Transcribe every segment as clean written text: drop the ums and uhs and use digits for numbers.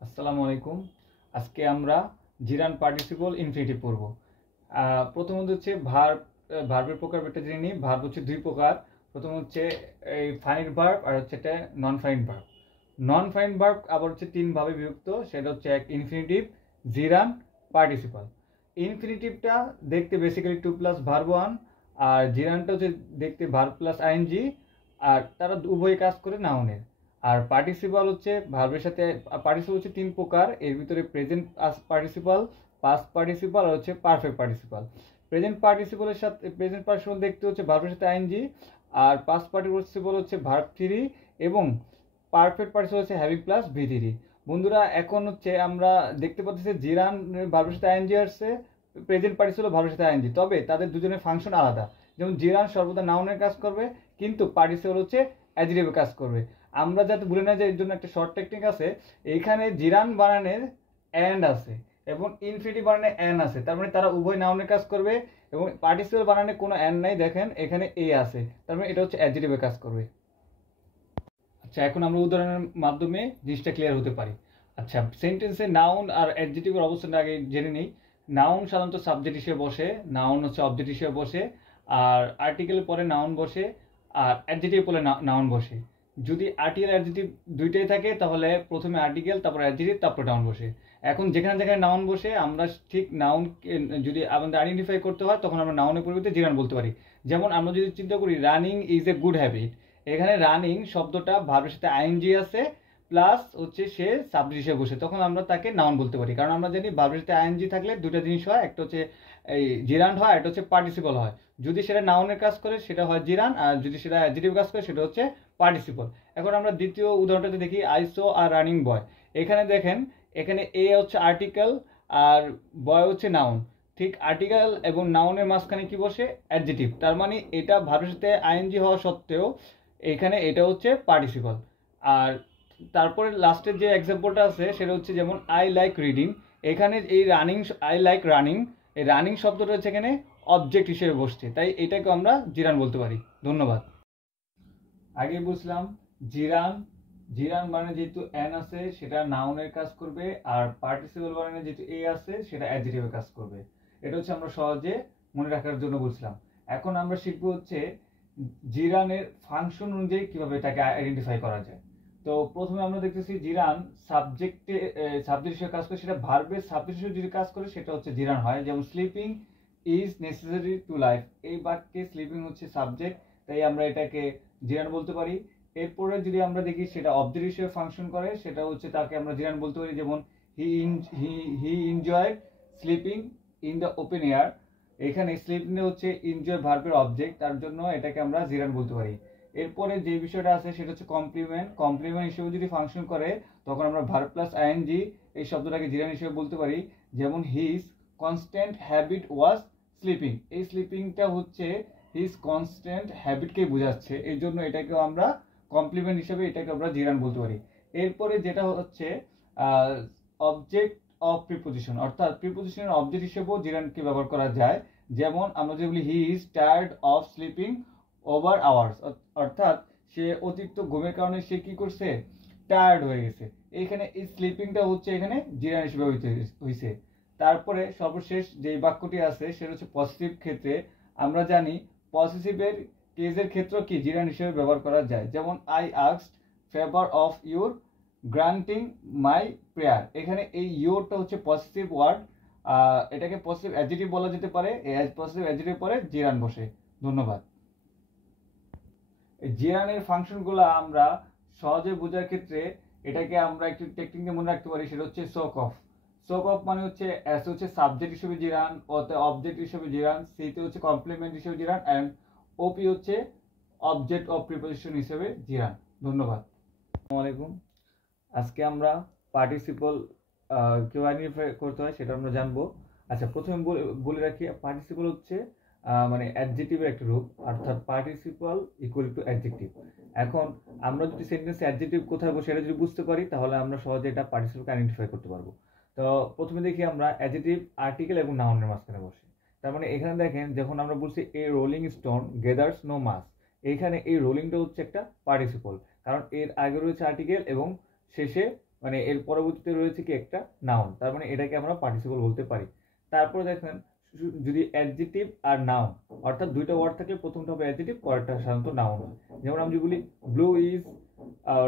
আসসালামু আলাইকুম। আজকে আমরা জিরান পার্টিসিপল ইনফিনিটিভ পড়ব। প্রথমত হচ্ছে ভার্বের প্রকারভেদটা জেনে নিই। ভার্ব হচ্ছে দুই প্রকার। প্রথম হচ্ছে এই ফাইনিট ভার্ব আর হচ্ছে একটা non finite verb. Non finite verb আবার হচ্ছে তিন ভাবে বিভক্ত। সেটা হচ্ছে এক ইনফিনিটিভ, জিরান, পার্টিসিপাল। ইনফিনিটিভটা দেখতে basically to plus verb one, আর জিরানটা হচ্ছে দেখতে ভার্ব প্লাস আইএনজি, আর তারা উভয় কাজ করে নাউনের। আর পার্টিসিপাল হচ্ছে ভার্বের সাথে, পার্টিসিপাল হচ্ছে তিন প্রকার। এর ভিতরে প্রেজেন্ট পার্টিসিপাল, পাস্ট পার্টিসিপাল আর হচ্ছে পারফেক্ট পার্টিসিপাল। প্রেজেন্ট পার্টিসিপাল দেখতে হচ্ছে ভার্বের সাথে আইএনজি, আর পাস্ট পার্টিসিপাল হচ্ছে ভার্ব থ্রি, এবং পারফেক্ট পার্টিসিপাল হচ্ছে হ্যাভিং প্লাস ভি থ্রি। বন্ধুরা, এখন হচ্ছে আমরা দেখতে পাচ্ছি জিরান ভার্বের সাথে আইএনজি আসছে, প্রেজেন্ট পার্টিসিপাল ভার্বের সাথে আইএনজি, তবে তাদের দুজনের ফাংশন আলাদা। যেমন জিরান সর্বদা নাউনের কাজ করবে, কিন্তু পার্টিসিপাল হচ্ছে অ্যাডজেক্টিভের কাজ করবে। আমরা যাতে ভুলে না যাই, এর জন্য একটা শর্ট টেকনিক আছে। এইখানে জিরান বানানের অ্যান্ড আছে এবং ইনফিনিটিভ বানানে অ্যান আছে, তার মানে তারা উভয় নাউনের কাজ করবে। এবং পার্টিসিপাল বানানে কোনো অ্যান নাই, দেখেন এখানে এ আছে, তার মানে এটা হচ্ছে অ্যাডজেক্টিভের কাজ করবে। আচ্ছা, এখন আমরা উদাহরণের মাধ্যমে জিনিসটা ক্লিয়ার হতে পারি। আচ্ছা, সেন্টেন্সে নাউন আর অ্যাডজেক্টিভের অবস্থানটা আগে জেনে নেই। নাউন সাধারণত সাবজেক্ট হিসেবে বসে, নাউন হচ্ছে অবজেক্ট হিসেবে বসে, আর আর্টিকেল পরে নাউন বসে, আর অ্যাডজেক্টিভ পরে নাউন বসে। যদি আর্টিকেল অ্যাডজেক্টিভ দুইটাই থাকে তাহলে প্রথমে আর্টিকেল, তারপর অ্যাডজেক্টিভ, তারপর নাউন বসে। এখন যেখানে যেখানে নাউন বসে, আমরা ঠিক নাউন যদি আমাদের আইডেন্টিফাই করতে হয়, তখন আমরা নাউনের পরিবর্তে জিরান বলতে পারি। যেমন আমরা যদি চিন্তা করি running is a good habit, এখানে রানিং শব্দটা ভার্বের সাথে আইএনজি আছে, প্লাস হচ্ছে সে সাবজেক্ট হিসেবে বসে, তখন আমরা তাকে নাউন বলতে পারি। কারণ আমরা জানি ভার্বের সাথে আইএনজি থাকলে দুটো জিনিস হয়, একটা হচ্ছে এই জিরান হয়, একটা হচ্ছে পার্টিসিপল হয়। যদি সেটা নাউনের কাজ করে সেটা হয় জিরান, আর যদি সেটা অ্যাডজেক্টিভ কাজ করে সেটা হচ্ছে পার্টিসিপল। এখন আমরা দ্বিতীয় উদাহরণটাতে দেখি, আই সো আর রানিং বয়। এখানে দেখেন, এখানে এ হচ্ছে আর্টিকেল আর বয় হচ্ছে নাউন। ঠিক আর্টিকেল এবং নাউনের মাঝখানে কি বসে? অ্যাডজেক্টিভ। তার মানে এটা ভার্বের সাথে আইএনজি হওয়া সত্ত্বেও এখানে এটা হচ্ছে পার্টিসিপল। আর তারপরে লাস্টের যে এক্সাম্পলটা আছে সেটা হচ্ছে যেমন আই লাইক রিডিং, এখানে এই রানিং, আই লাইক রানিং, এই রানিং শব্দটা হচ্ছে এখানে অবজেক্ট হিসেবে বসছে, তাই এটাকে আমরা জিরান বলতে পারি। ধন্যবাদ। আগে বুঝলাম জিরান, জিরান মানে যেহেতু এন আছে সেটা নাউনের কাজ করবে, আর পার্টিসিপল মানে যেহেতু এ আছে সেটা অ্যাডজেক্টিভের কাজ করবে। এটা হচ্ছে আমরা সহজে মনে রাখার জন্য বুঝলাম। এখন আমরা শিখবো হচ্ছে জিরানের ফাংশন অনুযায়ী কিভাবে তাকে আইডেন্টিফাই করা যায়। তো প্রথমে আমরা দেখতেছি জিরান সাবজেক্টে, সাবজেক্ট হিসেবে কাজ করে, সেটা ভার্বের সাবজেক্ট হিসেবে যদি কাজ করে সেটা হচ্ছে জিরান হয়। যেমন sleeping is necessary to life, এই বাক্যে স্লিপিং হচ্ছে সাবজেক্ট, তাই আমরা এটাকে জিরান বলতে পারি। এরপরে যদি আমরা দেখি সেটা অবজেক্ট হিসেবে ফাংশন করে, সেটা হচ্ছে তাকে আমরা জিরান বলতে পারি। যেমন he enjoyed sleeping in the open air, এখানে স্লিপিং হচ্ছে এনজয় ভার্বের অবজেক্ট, তার জন্য এটাকে আমরা জিরান বলতে পারি। এরপরে যে বিষয়টা আছে সেটা হচ্ছে কমপ্লিমেন্ট, কমপ্লিমেন্ট হিসেবে যদি ফাংশন করে তখন আমরা ভার্ব প্লাস আইএনজি এই শব্দটাকে জিরান হিসেবে বলতে পারি। যেমন his constant habit was sleeping, এই স্লিপিংটা হচ্ছে হিজ কনস্ট্যান্ট হ্যাবিটকে বোঝাচ্ছে, এই জন্য এটাকেও আমরা কমপ্লিমেন্ট হিসেবে এটাকে আমরা জিরান বলতে পারি। এরপরে যেটা হচ্ছে অবজেক্ট অফ প্রিপোজিশন, অর্থাৎ প্রিপোজিশনের অবজেক্ট হিসেবেও জিরানকে ব্যবহার করা যায়। যেমন আমরা যদি বলি he is tired of sleeping over hours, অর্থাৎ সে অতিরিক্ত ঘুমের কারণে সে কি করছে? টায়ার্ড হয়ে গেছে। এইখানে এই স্লিপিংটা হচ্ছে এখানে জিরান হিসেবে হয়েছে। তারপরে সর্বশেষ যে বাক্যটি আছে সেটা হচ্ছে পজিটিভ ক্ষেত্রে। আমরা জানি পজিটিভের কেজের ক্ষেত্র কি জিরান হিসেবে ব্যবহার করা যায়। যেমন I asked favour of your granting my prayer, এখানে এই ইউরটা হচ্ছে পজিটিভ ওয়ার্ড, এটাকে পজিটিভ অ্যাডজেক্টিভ বলা যেতে পারে। এই পজিটিভ অ্যাডজেক্টিভ পরে জিরান বসে। ধন্যবাদ। জিরানের ফাংশনগুলো আমরা সহজে বোঝার ক্ষেত্রে এটাকে আমরা একটু টেকনিকে মনে রাখতে পারি, সেটা হচ্ছে সোক অফ। সোক অফ মানে হচ্ছে এস হচ্ছে সাবজেক্ট হিসেবে জিরান, ওতে অবজেক্ট হিসেবে জিরান, সিতে হচ্ছে কমপ্লিমেন্ট হিসেবে জিরান, অ্যান্ড ওপি হচ্ছে অবজেক্ট অফ প্রিপোজিশন হিসেবে জিরান। ধন্যবাদ। আসসালামু আলাইকুম। আজকে আমরা পার্টিসিপল কেউ আইডেন্টিফাই করতে হয় সেটা আমরা জানবো। আচ্ছা, প্রথমে বলে রাখি পার্টিসিপল হচ্ছে মানে অ্যাডজেক্টিভের একটা রূপ, অর্থাৎ পার্টিসিপল ইকুয়াল টু অ্যাডজেক্টিভ। এখন আমরা যদি সেন্টেন্সে অ্যাডজেক্টিভ কোথায় বসে এটা যদি বুঝতে পারি তাহলে আমরা সহজে এটা পার্টিসিপলকে আইডেন্টিফাই করতে পারবো। তো প্রথমে দেখি আমরা অ্যাডজেক্টিভ আর্টিকেল এবং নাউনের মাঝখানে বসে। তার মানে এখানে দেখেন যখন আমরা বলছি এ রোলিং স্টোন গেদার্স নো মাস, এইখানে এই রোলিংটা হচ্ছে একটা পার্টিসিপল, কারণ এর আগে রয়েছে আর্টিকেল এবং শেষে মানে এর পরবর্তীতে রয়েছে কি একটা নাউন, তার মানে এটাকে আমরা পার্টিসিপল বলতে পারি। তারপরে দেখেন যদি অ্যাডজেক্টিভ আর নাউন অর্থাৎ দুইটা ওয়ার্ড থাকলে প্রথমটা হবে অ্যাডজেক্টিভ, পরেরটা সাধারণত নাউন হয়। যেমন আমি যদি বলি ব্লু ইজ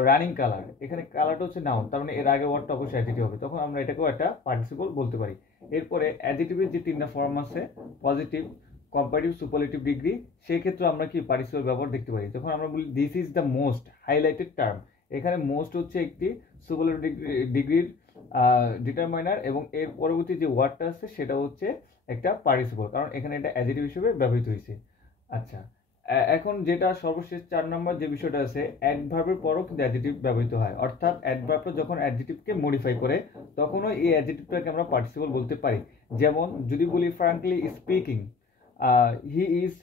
রানিং কালার, এখানে কালারটা হচ্ছে নাউন, তার মানে এর আগে ওয়ার্ডটা অবশ্যই অ্যাডজেক্টিভ হবে, তখন আমরা এটাকেও একটা পার্টিসিপল বলতে পারি। এরপরে অ্যাডজেক্টিভের যে তিনটা ফর্ম আছে পজিটিভ, কম্পারেটিভ, সুপারলেটিভ ডিগ্রি, সেই ক্ষেত্রে আমরা কি পার্টিসিপল ব্যবহার দেখতে পারি। যখন আমরা বলি this is the most highlighted term, এখানে মোস্ট হচ্ছে একটি সুপারলেটিভ ডিগ্রির ডিটারমাইনার এবং এর পরবর্তী যে ওয়ার্ডটা আছে সেটা হচ্ছে একটা পার্টিসিপল, কারণ এখানে এটা অ্যাডজেক্টিভ হিসেবে ব্যবহৃত হয়েছে। আচ্ছা, এখন যেটা সর্বশেষ 4 নম্বর যে বিষয়টা আছে, অ্যাডভার্বের পরও কিন্তু অ্যাডজেক্টিভ ব্যবহৃত হয়, অর্থাৎ অ্যাডভার্বটা যখন অ্যাডজেক্টিভকে মডিফাই করে তখনও এই অ্যাডজেক্টিভটাকে আমরা পার্টিসিপল বলতে পারি। যেমন যদি বলি frankly speaking, he is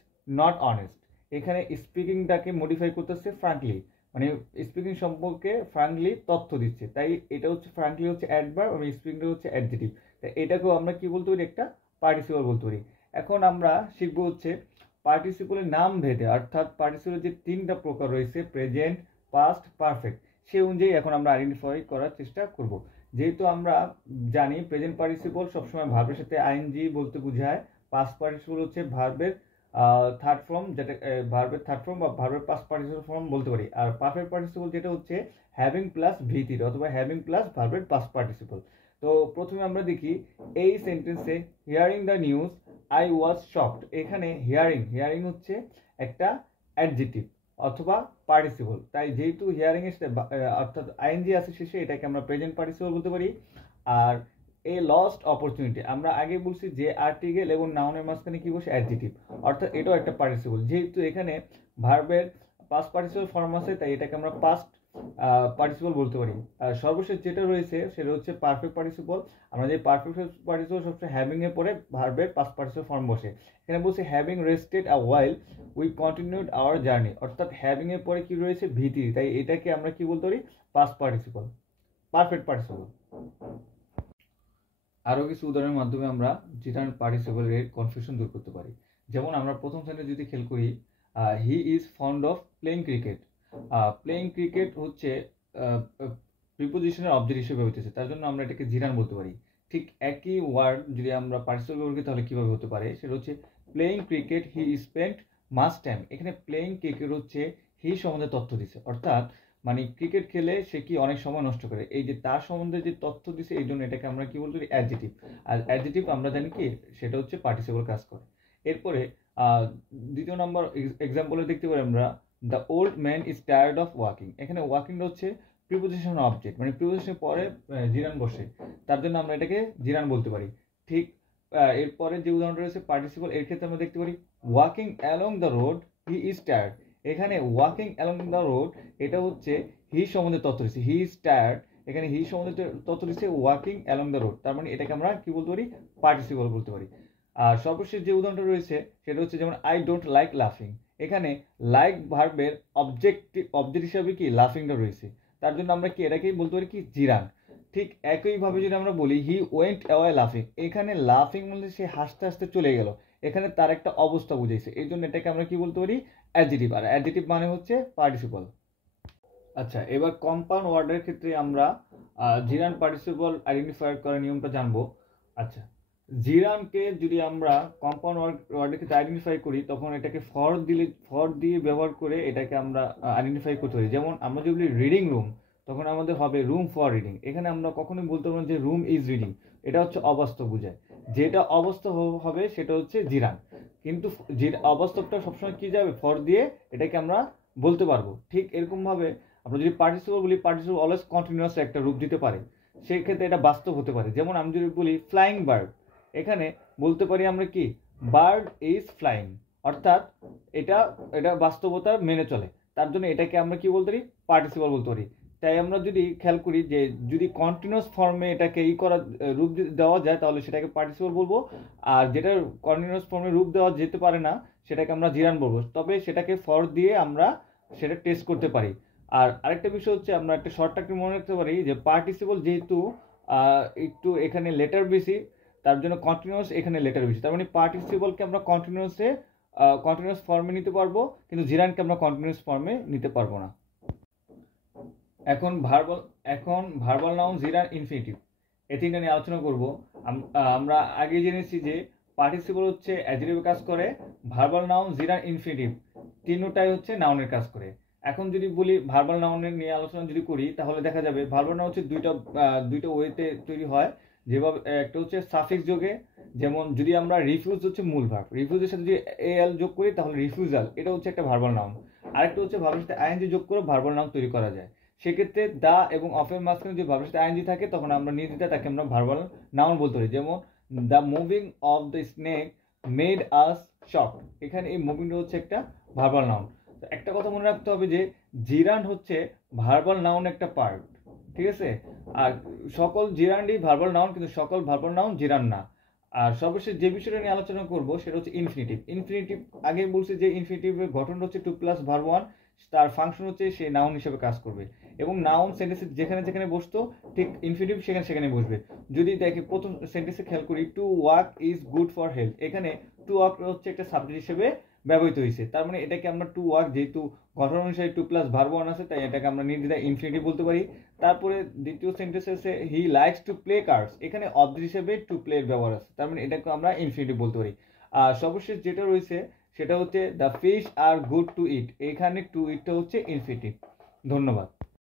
not honest, এখানে স্পিকিংটাকে মডিফাই করতেছে ফ্রাঙ্কলি, মানে স্পিকিং সম্পর্কে ফ্রাঙ্কলি তথ্য দিচ্ছে, তাই এটা হচ্ছে ফ্রাঙ্কলি হচ্ছে অ্যাডভার্ব এবং স্পিকিংটা হচ্ছে অ্যাডজেক্টিভ, তাই এটাকেও আমরা কি বলতে পারি, একটা পার্টিসিপল বলতে পারি। এখন আমরা শিখবো হচ্ছে পার্টিসিপলের নাম ভেদে, অর্থাৎ পার্টিসিপলের যে তিনটা প্রকার রয়েছে প্রেজেন্ট, পাস্ট, পারফেক্ট, সেই অনুযায়ী এখন আমরা আইডেন্টিফাই করার চেষ্টা করব। যেহেতু আমরা জানি প্রেজেন্ট পার্টিসিপল সবসময় ভার্বের সাথে আইএনজি বলতে বোঝায়, পাস্ট পার্টিসিপল হচ্ছে ভার্বের থার্ড ফর্ম, যেটা ভার্বের থার্ড ফর্ম বা ভার্বের পাস্ট পার্টিসিপল ফর্ম বলতে পারি। আর পারফেক্ট পার্টিসিপল যেটা হচ্ছে হ্যাভিং প্লাস ভি3 অথবা হ্যাভিং প্লাস ভার্বের পাস্ট পার্টিসিপল। তো প্রথমে আমরা দেখি এই সেন্টেন্সে hearing the news I was shocked, এখানে হিয়ারিং হচ্ছে একটা অ্যাডজেক্টিভ অথবা পার্টিসিপল, তাই যেহেতু হিয়ারিং এর সাথে অর্থাৎ আইএনজি আছে শেষে, এটাকে আমরা প্রেজেন্ট পার্টিসিপল বলতে পারি। আর এ লস্ট অপরচুনিটি, আমরা আগে বলছি যে আর্টিকেল এবং নাউনের মাঝখানে কি বসে, অ্যাডজেক্টিভ, অর্থাৎ এটাও একটা পার্টিসিপল, যেহেতু এখানে ভার্বের পাস্ট পার্টিসিপল ফর্ম আছে তাই এটাকে আমরা পাস্ট পার্টিসিপল বলতে পারি। আর সর্বশেষ যেটা রয়েছে সেটা হচ্ছে পারফেক্ট পার্টিসিপল। আমরা যে পারফেক্ট পার্টিসিপল সবসময় হ্যাভিং এর পরে ভার্বের পাস্ট পার্টিসিপল ফর্ম বসে, এখানে বলছে having rested a while we continued hour journey, অর্থাৎ হ্যাভিং এর পরে কি রয়েছে, ভি3, তাই এটাকে আমরা কি বলতে পারি, পাস্ট পার্টিসিপল, পারফেক্ট পার্টিসিপল। আরও কিছু উদাহরণের মাধ্যমে আমরা ডিটারমিনেন্ট পার্টিসিপলের কনফিউশন দূর করতে পারি। যেমন আমরা প্রথম সেন্টেন্স যদি খেয়াল করি, he is fond of playing cricket, playing cricket হচ্ছে প্রিপোজিশনের অবজেক্ট হিসেবে ব্যবহৃত হচ্ছে, তার জন্য আমরা এটাকে জিরান বলতে পারি। ঠিক একই ওয়ার্ড যদি আমরা পার্টিসিপল ব্যবহার করি তাহলে কীভাবে হতে পারে, সেটা হচ্ছে playing cricket he spent most time, এখানে প্লেইং ক্রিকেট হচ্ছে হি সম্বন্ধে তথ্য দিচ্ছে, অর্থাৎ মানে ক্রিকেট খেলে সে কি অনেক সময় নষ্ট করে, এই যে তার সম্বন্ধে যে তথ্য দিছে এই জন্য এটাকে আমরা কি বলতে পারি, অ্যাডজেক্টিভ। আর অ্যাডজেক্টিভ আমরা জানি কি সেটা হচ্ছে পার্টিসিপল কাজ করে। এরপরে দ্বিতীয় নম্বর এক্সাম্পলে দেখতে পারি আমরা the old man is tired of walking, এখানে ওয়াকিংটা হচ্ছে প্রিপোজিশন অবজেক্ট, মানে প্রিপোজিশনের পরে জিরান বসে, তার জন্য আমরা এটাকে জিরান বলতে পারি। ঠিক এরপরে যে উদাহরণটা রয়েছে পার্টিসিপল, এর ক্ষেত্রে আমরা দেখতে পারি walking along the road he is tired, এখানে ওয়াকিং অ্যালং দ্য রোড এটা হচ্ছে হি সম্বন্ধে তথ্য দিচ্ছে, হি ইজ টায়ার্ড, এখানে হি সম্বন্ধে তথ্য দিচ্ছে ওয়াকিং অ্যালং দ্য রোড, তার মানে এটাকে আমরা কি বলতে পারি, পার্টিসিপল বলতে পারি। আর সর্বশেষ যে উদাহরণটা রয়েছে সেটা হচ্ছে যেমন আই ডোন্ট লাইক লাফিং, এখানে লাইক ভার্বের অবজেক্ট হিসাবে কি লাফিংটা রয়েছে, তার জন্য আমরা কি এটাকেই বলতে পারি কি জিরান। ঠিক একইভাবে যদি আমরা বলি হি ওয়েন্ট অ্যাওয়ে লাফিং, এখানে লাফিং বলতে সে হাসতে হাসতে চলে গেল, এখানে তার একটা অবস্থা বুঝাইছে, এই জন্য এটাকে আমরা কি বলতে পারি, অ্যাডজেক্টিভ, আর অ্যাডজেক্টিভ মানে হচ্ছে পার্টিসিপল। আচ্ছা, এবার কম্পাউন্ড ওয়ার্ডের ক্ষেত্রে আমরা জিরান পার্টিসিপল আইডেন্টিফাই করার নিয়মটা জানবো। আচ্ছা, জিরানকে যদি আমরা কম্পাউন্ড ওয়ার্ডের ক্ষেত্রে আইডেন্টিফাই করি তখন এটাকে ফর দিয়ে ব্যবহার করে এটাকে আমরা আইডেন্টিফাই করতে পারি। যেমন আমরা যদি বলি রিডিং রুম, তখন আমাদের হবে রুম ফর রিডিং, এখানে আমরা কখনোই বলতে পারবো যে রুম ইজ রিডিং, এটা হচ্ছে অবাস্তব বোঝায়, যেটা অবাস্তব হবে সেটা হচ্ছে জিরান, কিন্তু যে অবাস্তবটা সবসময় কি যাবে, ফর দিয়ে এটাকে আমরা বলতে পারবো। ঠিক এরকমভাবে আমরা যদি পার্টিসিপল বলি, পার্টিসিপল অলওয়েজ কন্টিনিউয়াস একটা রূপ দিতে পারে, সেই ক্ষেত্রে এটা বাস্তব হতে পারে। যেমন আমি যদি বলি ফ্লাইং বার্ড, এখানে বলতে পারি আমরা কি, বার্ড ইজ ফ্লাইং, অর্থাৎ এটা বাস্তবতা মেনে চলে, তার জন্য এটাকে আমরা কি বলতে পারি, পার্টিসিপল বলতে পারি। তাই আমরা যদি খেয়াল করি যে যদি কন্টিনিউয়াস ফর্মে এটাকে রূপ দেওয়া যায় তাহলে সেটাকে পার্টিসিপল বলবো, আর যেটা কন্টিনিউয়াস ফর্মে রূপ দেওয়া যেতে পারে না সেটাকে আমরা জিরান বলবো, তবে সেটাকে ফর দিয়ে আমরা সেটা টেস্ট করতে পারি। আর আরেকটা বিষয় হচ্ছে আমরা একটা শর্টকাট মনে রাখতে পারি যে পার্টিসিপল যেহেতু একটু এখানে লেটার বেশি, তার জন্য কন্টিনিউয়াস এখানে লেটার বেশি, তার মানে পার্টিসিপলকে আমরা কন্টিনিউয়াস ফর্মে নিতে পারবো, কিন্তু জিরানকে আমরা কন্টিনিউয়াস ফর্মে নিতে পারবো না। এখন ভার্বাল নাউন জিরান ইনফিনিটিভ এই তিনটা নিয়ে আলোচনা করব। আমরা আগে জেনেছি যে পার্টিসিপল হচ্ছে অ্যাডজেক্টিভের কাজ করে, ভার্বাল নাউন জিরান ইনফিনিটিভ তিনটাই হচ্ছে নাউনের কাজ করে। এখন যদি বলি ভার্বাল নাউনের নিয়ে আলোচনা যদি করি, তাহলে দেখা যাবে ভার্বাল নাউন হচ্ছে দুইটা ওয়েতে তৈরি হয়। যেভাবে একটা হচ্ছে সাফিক্স যোগে, যেমন যদি আমরা রিফিউজ হচ্ছে মূল ভার্ব, রিফিউজের সাথে যদি এল যোগ করি তাহলে রিফিউজাল, এটা হচ্ছে একটা ভার্বাল নাউন। আরেকটা হচ্ছে ভার্বের সাথে আইএনজি যোগ করে ভার্বাল নাউন তৈরি করা যায়। সেক্ষেত্রে দা এবং অফের মাঝখানে যদি ভার্বের সাথে আইএনজি থাকে তখন আমরা নির্দ্বিধায় তাকে আমরা ভার্বাল নাউন বলতে পারি। যেমন the moving of the snake made us shock, এখানে এই মুভিংটা হচ্ছে একটা ভার্বাল নাউন। একটা কথা মনে রাখতে হবে যে জিরান্ড হচ্ছে ভার্বাল নাউন একটা পার্ট, ঠিক আছে? আর সকল জিরান্ডই ভার্বাল নাউন, কিন্তু সকল ভার্বাল নাউন জিরান্ড না। আর সর্বশেষ যে বিষয়টা নিয়ে আলোচনা করব সেটা হচ্ছে ইনফিনিটিভ। ইনফিনিটিভ আগে বলছি যে ইনফিনিটিভের গঠন হচ্ছে টু প্লাস ভার্ব ওয়ান, তার ফাংশন হচ্ছে সে নাউন হিসেবে কাজ করবে এবং নাউন সেন্টেন্সে যেখানে যেখানে বসতো ঠিক ইনফিনিটিভ সেখানে সেখানে বসবে। যদি দেখি প্রথম সেন্টেন্সে খেয়াল করি, to walk is good for health, এখানে টু ওয়াক হচ্ছে একটা সাবজেক্ট হিসেবে ব্যবহৃত হয়েছে। তার মানে এটাকে আমরা টু ওয়াক, যেহেতু গঠন অনুসারে টু প্লাস ভার্ব ওয়ান আছে, তাই এটাকে আমরা নির্দ্বিধায় ইনফিনিটিভ বলতে পারি। তারপরে দ্বিতীয় সেন্টেন্সে আছে he likes to play cards, এখানে অবজেক্ট হিসেবে টু প্লে এর ব্যবহার আছে, তার মানে এটাকে আমরা ইনফিনিটিভ বলতে পারি। আর সর্বশেষ যেটা রয়েছে সেটা হচ্ছে the fish are good to eat, এখানে টু ইটটা হচ্ছে ইনফিনিটিভ। ধন্যবাদ।